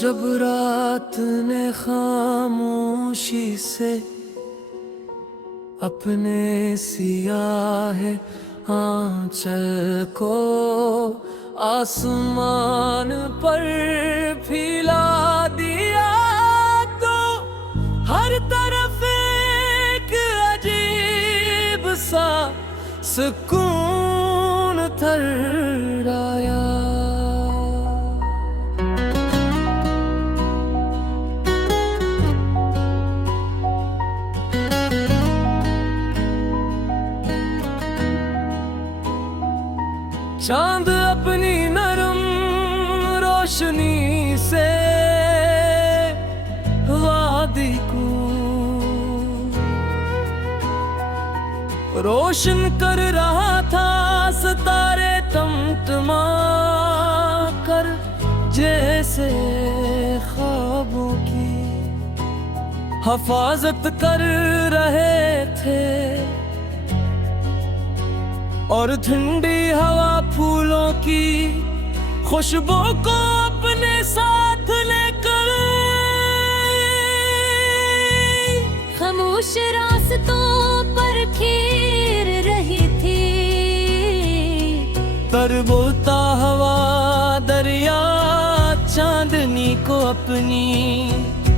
जब रात ने खामोशी से अपने सियाह आंचल को आसमान पर फैला दिया, तो हर तरफ एक अजीब सा सुकून थर्राया। चांद अपनी नरम रोशनी से वादी को रोशन कर रहा था, सितारे टमटमा कर जैसे ख्वाबों की हिफाजत कर रहे थे, और ठंडी हवा फूलों की खुशबू को अपने साथ लेकर खामोश रास्तों पर खेर रही थी। तरबोता हवा दरिया चांदनी को अपनी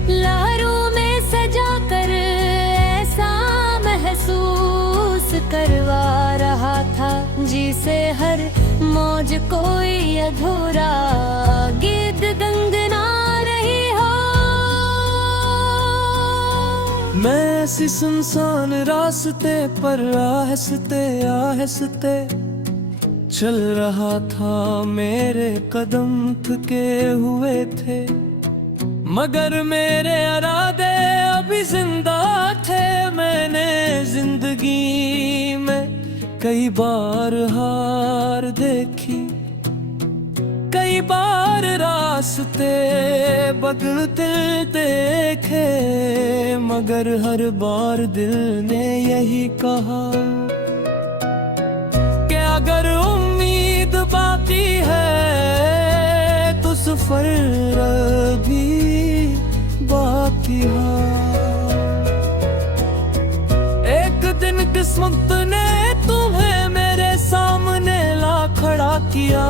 लहरों में सजा कर ऐसा महसूस करवा रहा था, जिसे हर मौज कोई अधूरा गीत गंगना रही हो। मैं ऐसी सुनसान रास्ते पर आहिस्ते आहिस्ते चल रहा था, मेरे कदम थके हुए थे, मगर मेरे इरादे अभी जिंदा थे। मैंने जिंदगी में कई बार हार देखी, कई बार रास्ते बदलते देखे, मगर हर बार दिल ने यही कहा कि अगर उम्मीद बाकी है तो सफर भी बाकी है। एक दिन किस्मत ने तुम्हें मेरे सामने ला खड़ा किया,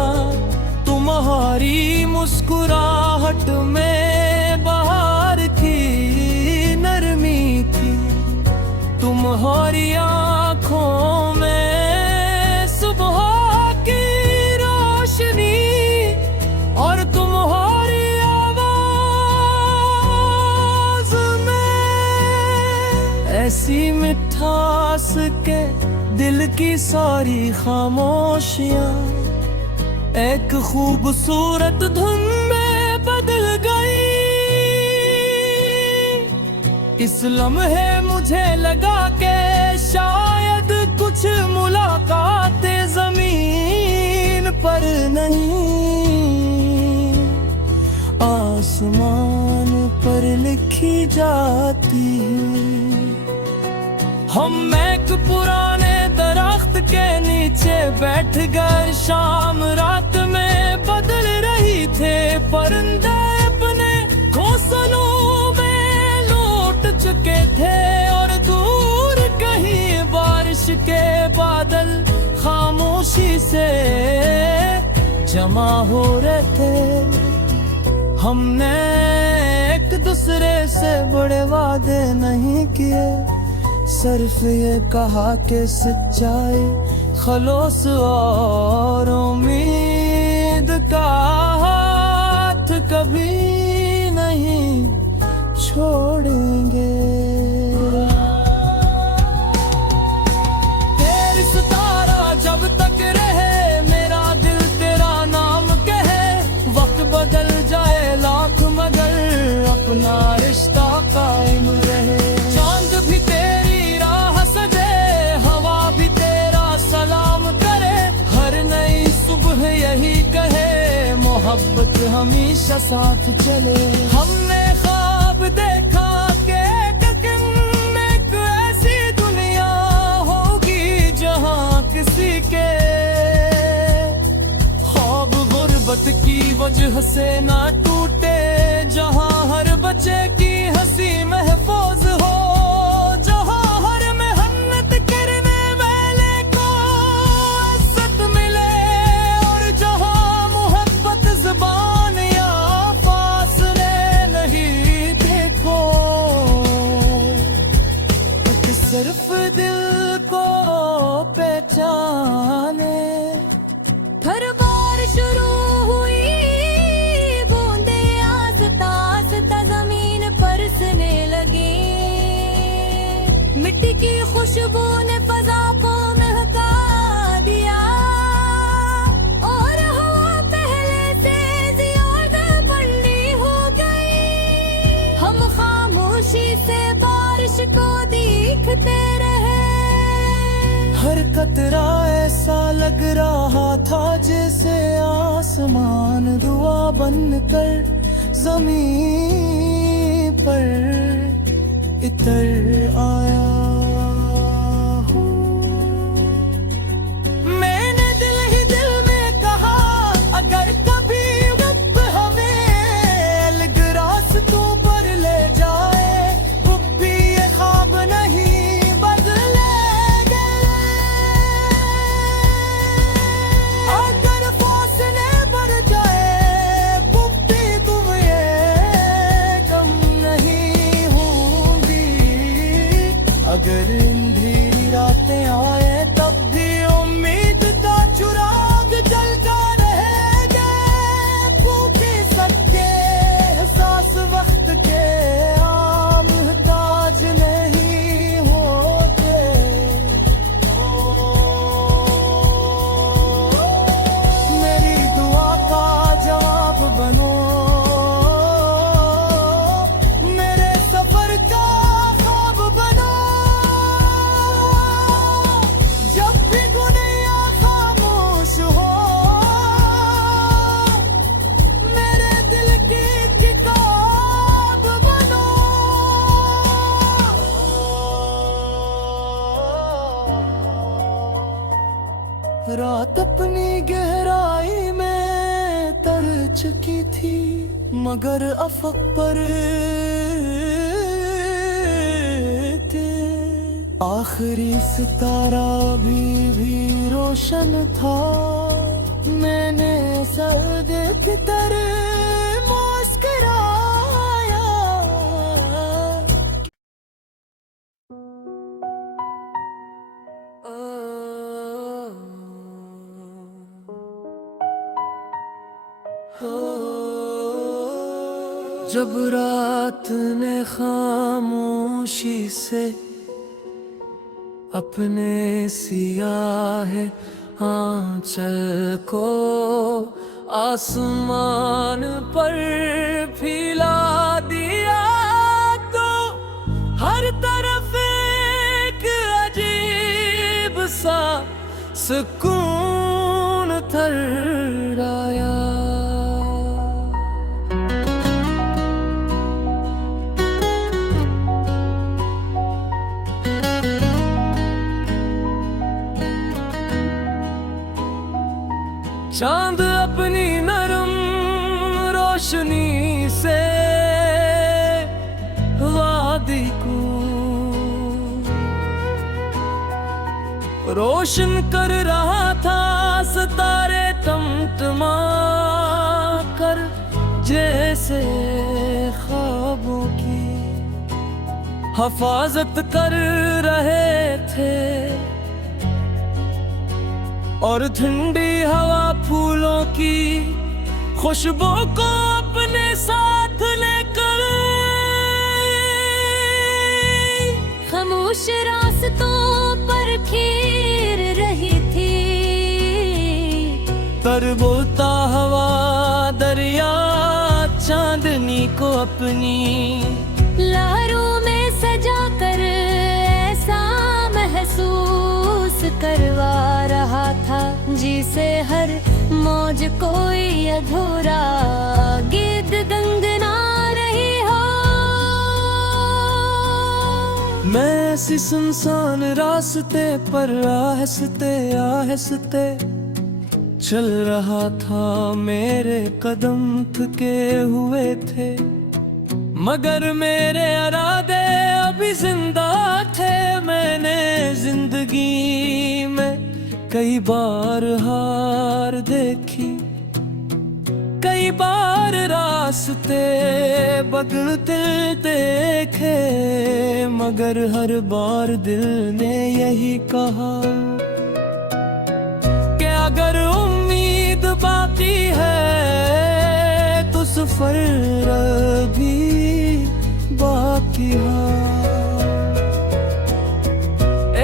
तुम्हारी मुस्कुराहट में बहार की नरमी थी, तुम्हारी आँखों में सुबह की रोशनी, और तुम्हारी ऐसी मिठास के दिल की सारी खामोशियां एक खूबसूरत धुन में बदल गई। इस लम्हे मुझे लगा कि शायद कुछ मुलाकातें जमीन पर नहीं, आसमान पर लिखी जाती है। हम एक पुराने दरख्त के नीचे बैठ गए, शाम रात में बदल रही थे, परिंदे अपने घोंसलों में लौट चुके थे, और दूर कहीं बारिश के बादल खामोशी से जमा हो रहे थे। हमने एक दूसरे से बड़े वादे नहीं किए, सिर्फ ये कहा कि सच्चाई, खलूस और उम्मीद का हाथ कभी नहीं छोड़ेंगे। तेरी सितारा जब तक रहे, मेरा दिल तेरा नाम कहे, वक्त बदल जाए लाख मगर अपना रिश्ता कायम रहे। चांद भी तेरी राह सजे, हवा भी तेरा सलाम करे, हर नई सुबह यही कहे मोहब्बत हमेशा साथ चले। हमने ख्वाब देखा कि एक ऐसी दुनिया होगी जहाँ किसी के ख्वाब गुर्बत की वजह से ना टूटे, जहाँ हर बच्चे की हंसी महफूज हो, जहाँ हर मेहनत करने वाले को इज्जत मिले, और जहाँ मोहब्बत ज़बान या फासले नहीं देखो, सिर्फ दिल को पहचाने। हर बार शुरू हुई बूंदे आस्ता आस्ता जमीन परसने लगी, मिट्टी की खुशबू ने फजा को महका दिया, और हवा पहले से ज्यादा बड़ी हो गई। हम खामोशी से बारिश को देखते रहे, हर कतरा ऐसा लग रहा था जैसे आसमान दुआ बनकर जमीन पर इतर आया हो। मैंने दिल ही दिल में कहा, अगर कभी रब हमें अलग रास्तों पर ले जाए, वो भी ये ख्वाब नहीं बदलेगा। अगर फासले बढ़ जाए, वो भी तुम ये कम नहीं होंगी। अगर अंधेरी रातें आए, तब भी उम्मीद का चिराग जलता रहेगा। भूखे सच्चे एहसास वक्त के आम ताज नहीं होते। मेरी दुआ का जवाब बनो, मेरे सफर का ख्वाब बनो। जब भी दुनिया खामोश हो, मेरे दिल की किताब बनो। रात अपनी गहराई में तर चुकी थी, मगर अफक पर थे आखिरी सितारा भी रोशन था। मैंने सर देख कर मुस्कुराया। जब रात ने खामोशी से अपने सियाह आंचल को आसमान पर फैला दिया, तो हर तरफ एक अजीब सा सुकून थर्राया। चांद अपनी नरम रोशनी से वादी को रोशन कर रहा था। सितारे टमटमा कर जैसे ख्वाबों की हिफाजत कर रहे थे, और ठंडी हवा फूलों की खुशबू को अपने साथ लेकर खामोश रास्तों पर खेर रही थी। तरबोता हवा दरिया चांदनी को अपनी लहरों में सजा कर ऐसा महसूस करवा रहा था, जिसे हर मौज कोई अधूरा गीत गंगना रही हो। मैं ऐसी सुनसान रास्ते पर आहिस्ते आहिस्ते चल रहा था। मेरे कदम थके हुए थे, मगर मेरे इरादे अभी जिंदा थे। मैंने जिंदगी में कई बार हार देखी, कई बार रास्ते बदलते देखे, मगर हर बार दिल ने यही कहा कि अगर उम्मीद बाकी है तो सफर भी बाकी है।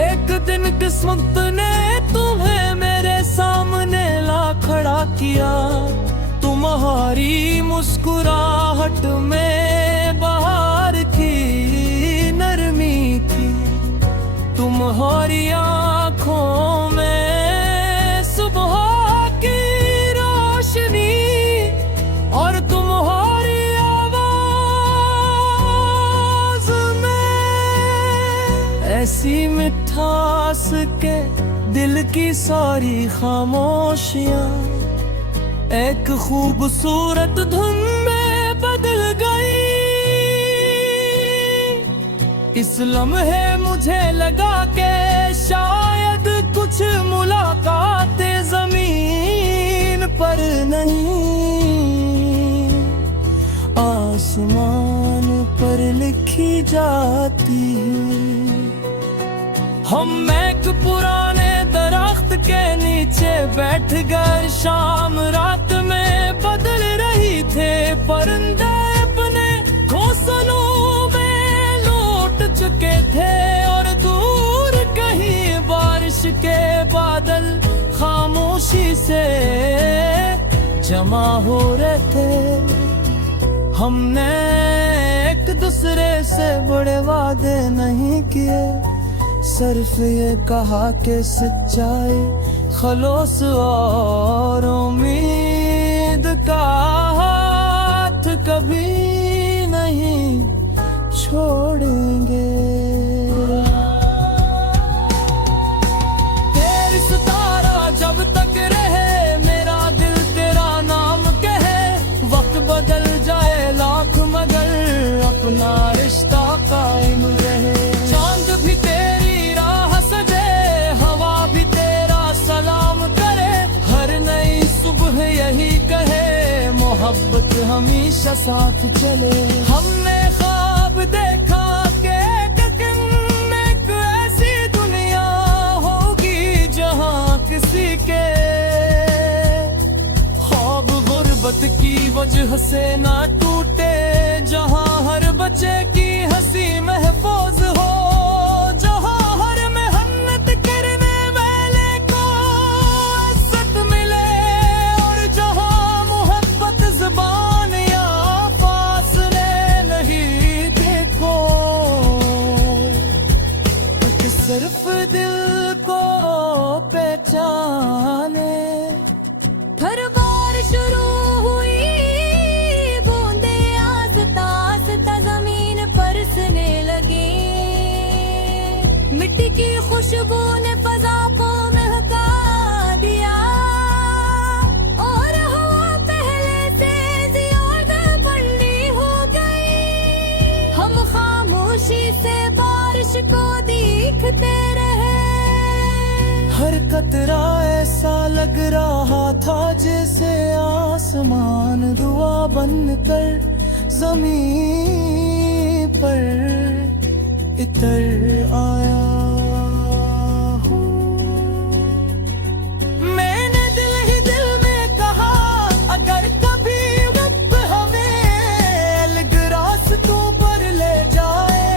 एक दिन किस्मत ने तुम्हें मेरे सामने ला खड़ा किया। तुम्हारी मुस्कुराहट में बाहर की नरमी थी, तुम्हारी आंखों में सुबह की रोशनी, और तुम्हारी आवाज में ऐसी मिठास के दिल की सारी खामोशियां एक खूबसूरत धुन में बदल गई। इस लम्हे मुझे लगा कि शायद कुछ मुलाकातें जमीन पर नहीं, आसमान पर लिखी जाती हैं। हम एक पुराने दरख्त के नीचे बैठ कर शाम रात में बदल रही थे। परिंदे अपने घोंसलों में लौट चुके थे, और दूर कहीं बारिश के बादल खामोशी से जमा हो रहे थे। हमने एक दूसरे से बड़े वादे नहीं किए, सिर्फ ये कहा कि सच्चाई, खलूस और उम्मीद का हाथ कभी नहीं छोड़ेंगे। तेरी सितारा जब तक रहे, मेरा दिल तेरा नाम कहे। वक्त बदल जाए लाख मगर अपना रिश्ता कायम रहे। चांद भी तेरी राह सजे, हवा भी तेरा सलाम करे। हर नई सुबह यही कहे, मोहब्बत हमेशा साथ चले। हमने ख्वाब देखा कि एक दिन एक ऐसी दुनिया होगी जहां किसी के ख्वाब गुर्बत की वजह से ना टूटे, जहां हर बच्चे की हंसी महफूज हो, जहां हर मेहनत करने वाले को इज्जत मिले, और जहां मोहब्बत ज़ुबान या फासले नहीं देखो, कि सिर्फ दिल को पहचाने। हर बार शुरू हुई बूंदे आस्ता आस्ता जमीन परसने लगी। मिट्टी की खुशबू ने फजा को महका दिया, और हवा पहले से ज्यादा बड़ी हो गई। हम खामोशी से बारिश को देखते रहे। हर कतरा ऐसा लग रहा था जैसे आसमान दुआ बनकर जमीन पर इतर आया हो। मैंने दिल ही दिल में कहा, अगर कभी रब हमें अलग रास्तों पर ले जाए,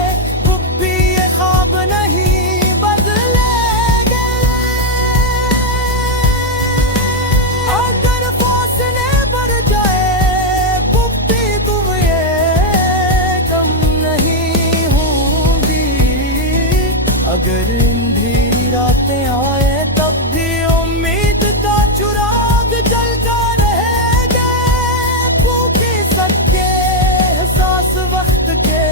तो भी ये ख्वाब नहीं बदलेगा। अगर फासले बढ़ जाए, तो भी तुम ये कम नहीं होंगी। अगर अंधेरी रातें आए, तब भी उम्मीद का चिराग जलता रहेगा। क्योंकि सच्चे एहसास वक्त के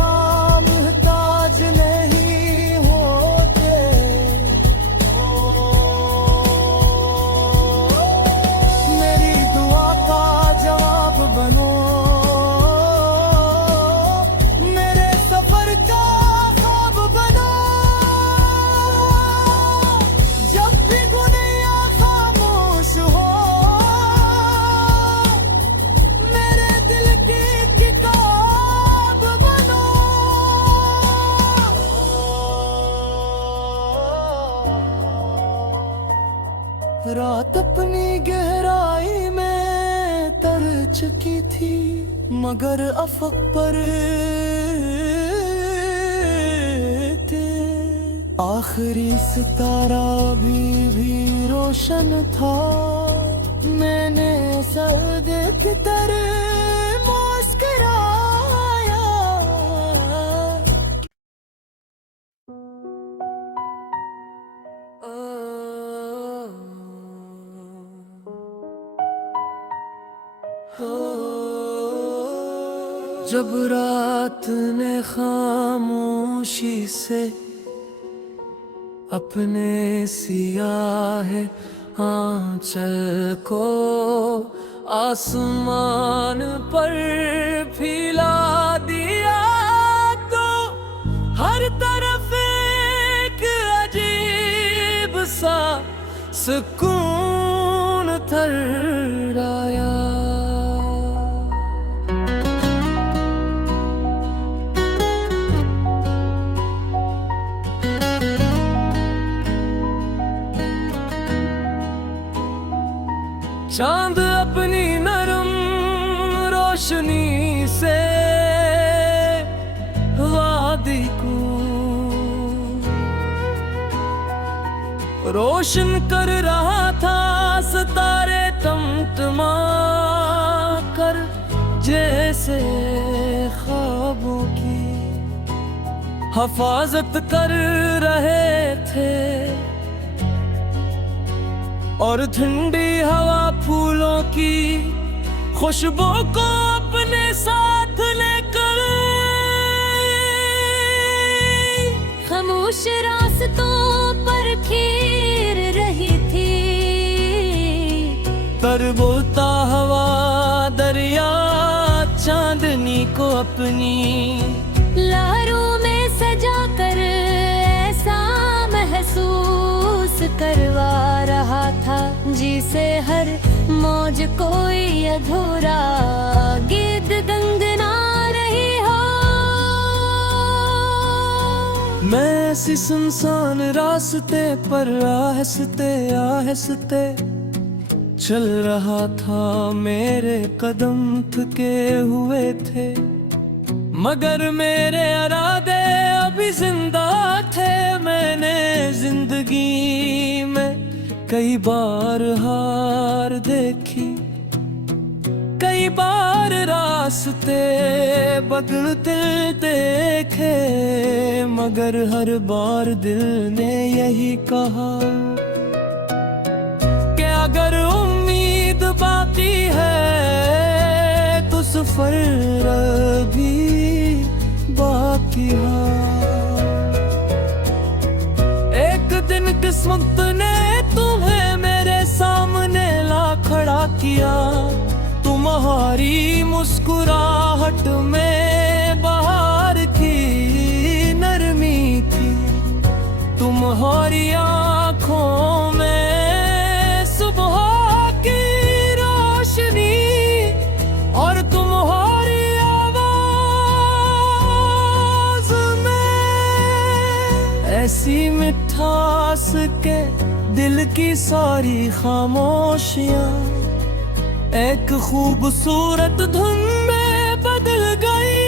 आम ताज नहीं होते। मेरी दुआ का जवाब बनो, रात अपनी गहराई में तर चुकी थी, मगर अफक पर थे आखिरी सितारा भी रोशन था। मैंने सर देख तर मुस्कुराया। जब रात ने खामोशी से अपने सियाह आंचल को आसमान पर फैला दिया, तो हर तरफ एक अजीब सा सुकून थर्राया। चांद अपनी नरम रोशनी से वादी को रोशन कर रहा था। सितारे टमटमा कर जैसे ख्वाबों की हिफाजत कर रहे थे, और ठंडी हवा फूलों की खुशबू को अपने साथ लेकर खामोश रास्तों पर फिर रही थी। तरबोता हवा दरिया चांदनी को अपनी लहरों में सजा कर ऐसा महसूस करवा रहा था, जिसे हर मौज कोई अधूरा गीत गंगना रही हो। मैं ऐसी सुनसान रास्ते पर आहिस्ते आहिस्ते चल रहा था। मेरे कदम थके हुए थे, मगर मेरे इरादे अभी जिंदा थे। मैंने जिंदगी में कई बार हार देखी, कई बार रास्ते बदलते देखे, मगर हर बार दिल ने यही कहा कि अगर उम्मीद बाकी है तो सफर भी बाकी है। एक दिन किस्मत ने तुम्हें मेरे सामने ला खड़ा किया। तुम्हारी मुस्कुराहट में बाहर की नरमी थी, तुम्हारी आँखों में सुबह की रोशनी, और तुम्हारी आवाज में ऐसी मिठास के दिल की सारी खामोशियाँ एक खूबसूरत धुन में बदल गई।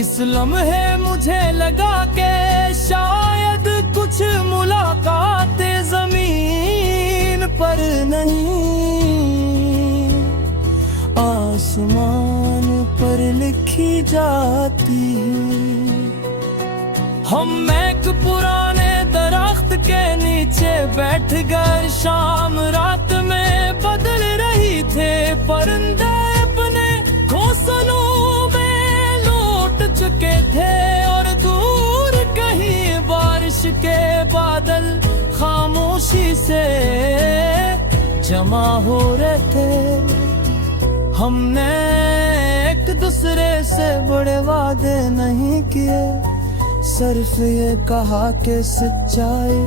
इस लम्हे मुझे लगा कि शायद कुछ मुलाकातें जमीन पर नहीं, आसमान पर लिखी जाती हैं। हम एक पुराने दरख्त के नीचे बैठ कर शाम रात में बदल रही थे। परिंदे अपने घोंसलों में लौट चुके थे, और दूर कहीं बारिश के बादल खामोशी से जमा हो रहे थे। हमने एक दूसरे से बड़े वादे नहीं किए, सिर्फ ये कहा कि सच्चाई,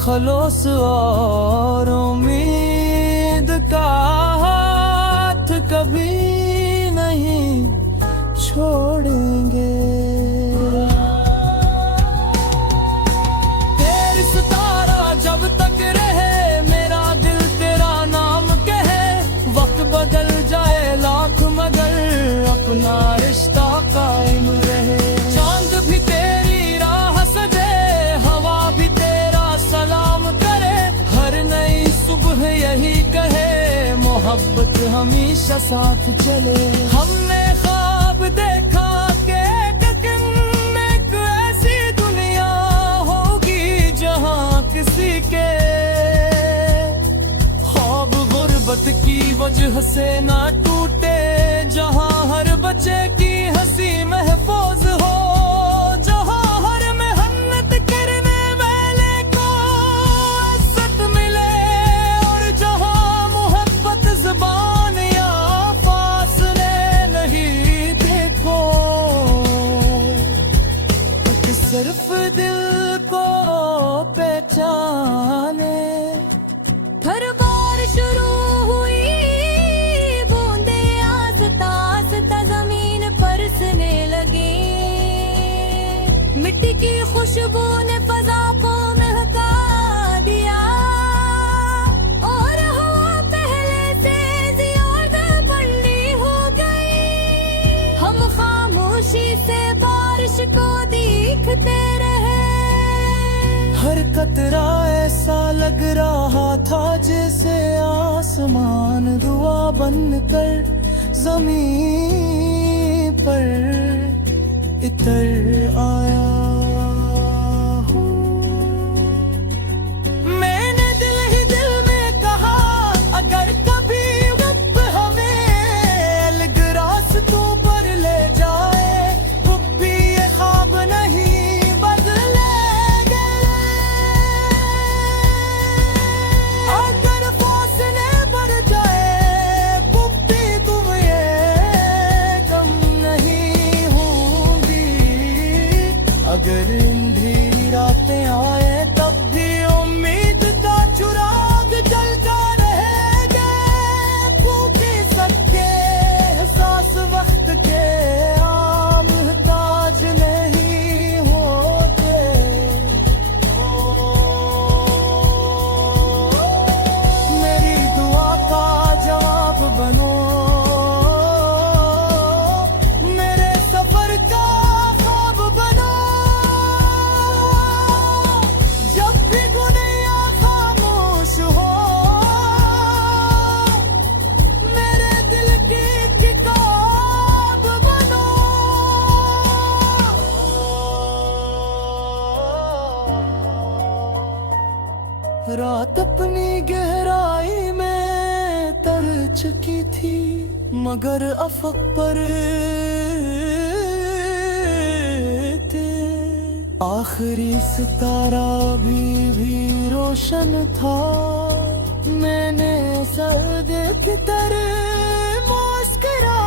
खलूस और उम्मीद का हाथ कभी नहीं छोड़ेंगे। तेरी सितारा जब साथ चले। हमने ख्वाब देखा कि एक दिन एक ऐसी दुनिया होगी जहाँ किसी के ख्वाब गुर्बत की वजह से ना टूटे, जहाँ हर बच्चे की हंसी महफूज हो, जहाँ हर मेहनत करने वाले को इज्जत मिले, और जहाँ मोहब्बत ज़बान या फासले नहीं देखो, सिर्फ दिल को पहचाने। हर बार शुरू हुई बूंदे आस्ता आस्ता जमीन परसने लगी, मिट्टी की खुशबू ने फजा को महका दिया, और हवा पहले से ज्यादा ठंडी हो गई। हम खामोशी से बारिश को देखते रहे, हर कतरा ऐसा लग रहा था जैसे आसमान दुआ बनकर जमीन पर इतर आया हो। मैंने दिल ही दिल में कहा, अगर कभी रब हमें अलग रास्तों पर ले जाए, तो भी ये ख्वाब नहीं बदलेंगे। अगर फासले बढ़ जाए, तो भी तुम ये कम नहीं होंगी। अगर अंधेरी रातें आए, तब भी उम्मीद का चिराग जलता रहेगा, क्योंकि सच्चे एहसास वक्त के आम ताज नहीं होते। मेरी दुआ का जवाब बनो, मेरे सफर का ख्वाब बनो। जब भी दुनिया खामोश हो, मेरे दिल की किताब बनो। रात अपनी गहराई में तर चुकी थी, मगर अफक पर थे आखिरी सितारा भी रोशन था। मैंने सर देख कर मुस्कुराया।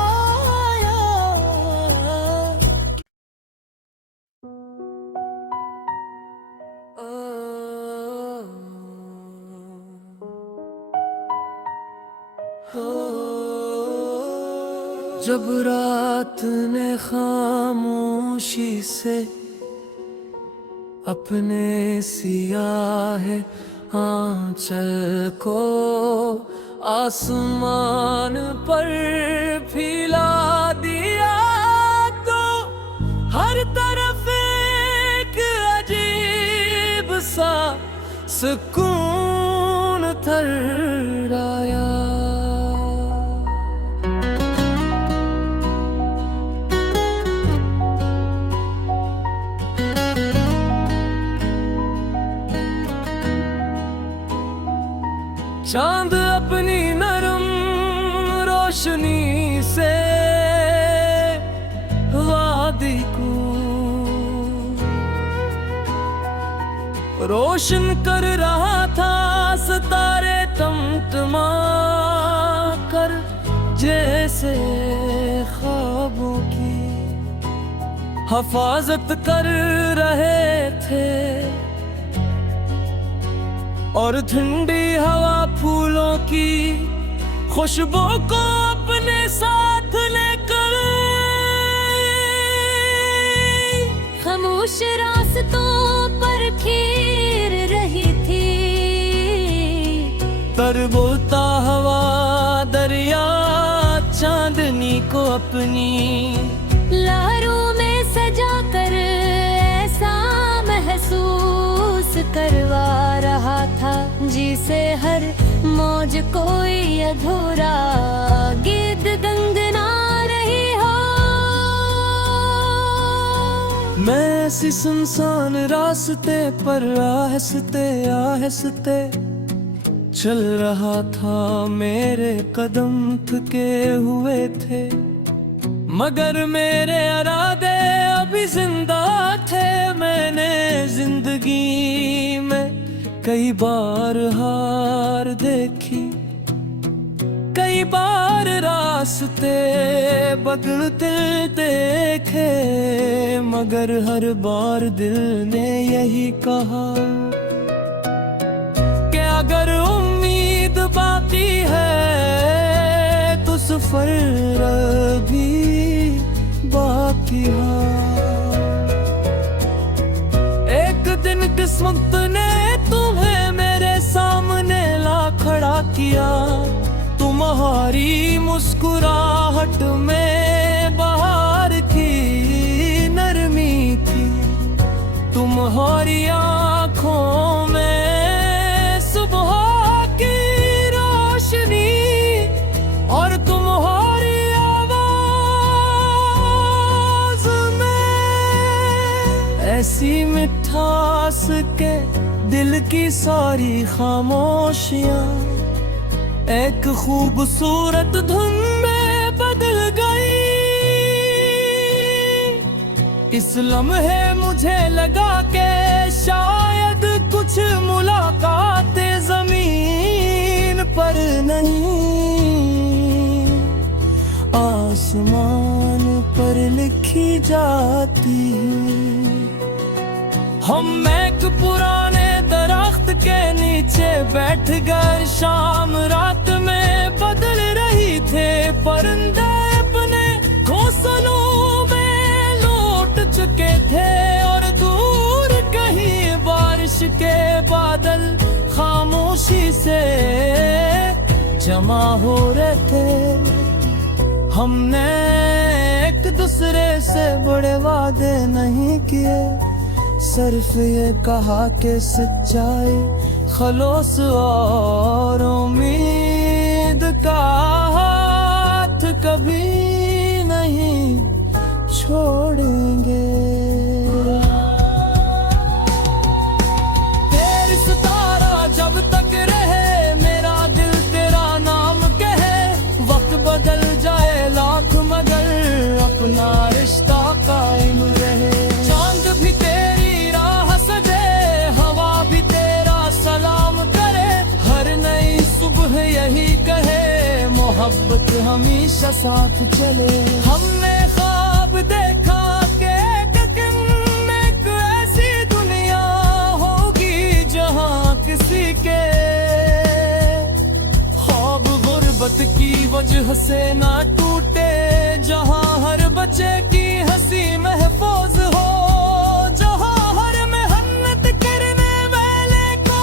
जब रात ने खामोशी से अपने सियाह आंचल को आसमान पर फैला दिया, तो हर तरफ एक अजीब सा सुकून थर्राया। चांद अपनी नरम रोशनी से वादी को रोशन कर रहा था, सितारे टमटमा कर जैसे ख्वाबों की हिफाजत कर रहे थे, और ठंडी हवा फूलों की खुशबू को अपने साथ लेकर खामोश रास्तों पर खेर रही थी। तरबोता हवा दरिया चांदनी को अपनी लहरों में सजा कर ऐसा महसूस करवा रहा था, जिसे हर मौसम मौज कोई अधूरा गीत गंगना रही हो। मैं ऐसी सुनसान रास्ते पर आहिस्ते आहिस्ते चल रहा था, मेरे कदम थके हुए थे, मगर मेरे इरादे अभी जिंदा थे। मैंने जिंदगी में कई बार हार देखी, कई बार रास्ते बदलते देखे, मगर हर बार दिल ने यही कहा कि अगर उम्मीद बाकी है तो सफर भी बाकी है। एक दिन किस्मत ने तुम्हें मेरे सामने ला खड़ा किया, तुम्हारी मुस्कुराहट में बाहर की नरमी थी, तुम्हारी आंखों में सुबह की रोशनी और तुम्हारी आवाज में ऐसी मिठास के दिल की सारी खामोशियां एक खूबसूरत धुन में बदल गई। इस लम्हे मुझे लगा के शायद कुछ मुलाकातें जमीन पर नहीं, आसमान पर लिखी जाती हैं। हम एक पुराने दरख्त के नीचे बैठ कर शाम रात में बदल रही थे, परिंदे अपने घोंसलों में लौट चुके थे और दूर कहीं बारिश के बादल खामोशी से जमा हो रहे थे। हमने एक दूसरे से बड़े वादे नहीं किए, सिर्फ ये कहा कि सच्चाई, खलूस और उम्मीद का हाथ कभी नहीं छोड़ेंगे। तेरी सितारा जब तक रहे, मेरा दिल तेरा नाम कहे, वक्त बदल जाए लाख मगर अपना रिश्ता कायम रहे। चांद भी तेरी राह सजे, हवा भी तेरा सलाम करे, हर नई सुबह यही कहे मोहब्बत हमेशा साथ चले। हमने ख्वाब देखा कि एक दिन एक ऐसी दुनिया होगी जहां किसी के ख्वाब गुर्बत की वजह से ना टूटे, जहां हर बच्चे की हंसी महफूज हो, जहां हर मेहनत करने वाले को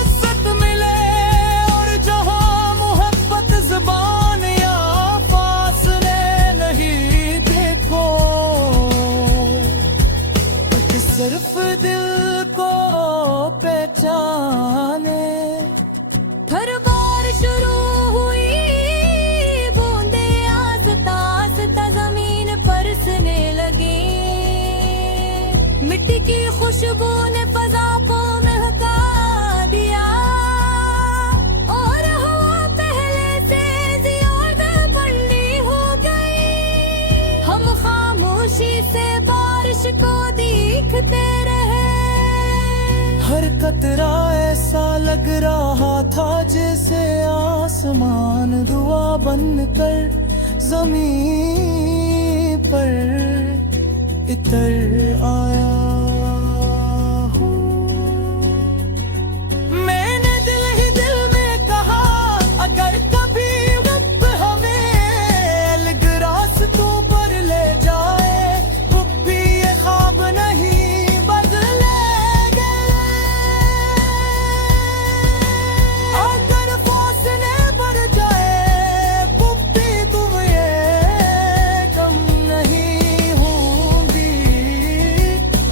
इज्जत मिले, और जहां मोहब्बत जुबान या फासले नहीं देखो, सिर्फ दिल को पहचाने। हर बार शुरू हुई बूंदे आस्ता आस्ता जमीन परसने लगी, मिट्टी की खुशबू ने फजा को महका दिया, और हवा पहले से ज्यादा बड़ी हो गई। हम खामोशी से बारिश को देखते रहे, हर कतरा ऐसा लग रहा था जैसे आसमान दुआ बनकर जमीन पर इतर आया। मैंने दिल ही दिल में कहा अगर कभी रब हमें अलग रास्तों पर ले जाए, तो भी ये ख्वाब नहीं बदलेगा। अगर फासले बढ़ जाए तो भी तुम ये कम नहीं होंगी,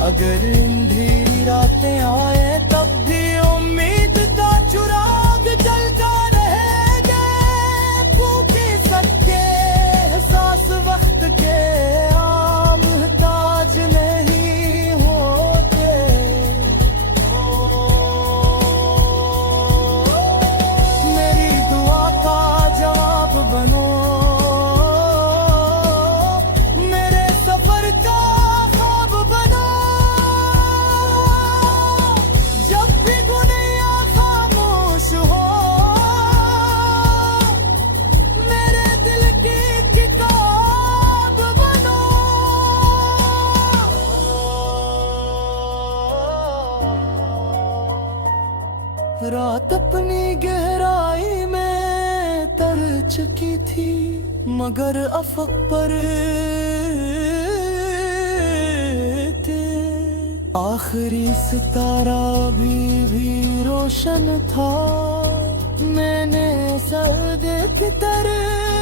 अगर अंधेरी रातें आए तब भी उम्मीद का चिराग जल जाए। रात अपनी गहराई में तर चुकी थी, मगर अफक पर थे आखिरी सितारा भी रोशन था। मैंने सर्द की तरह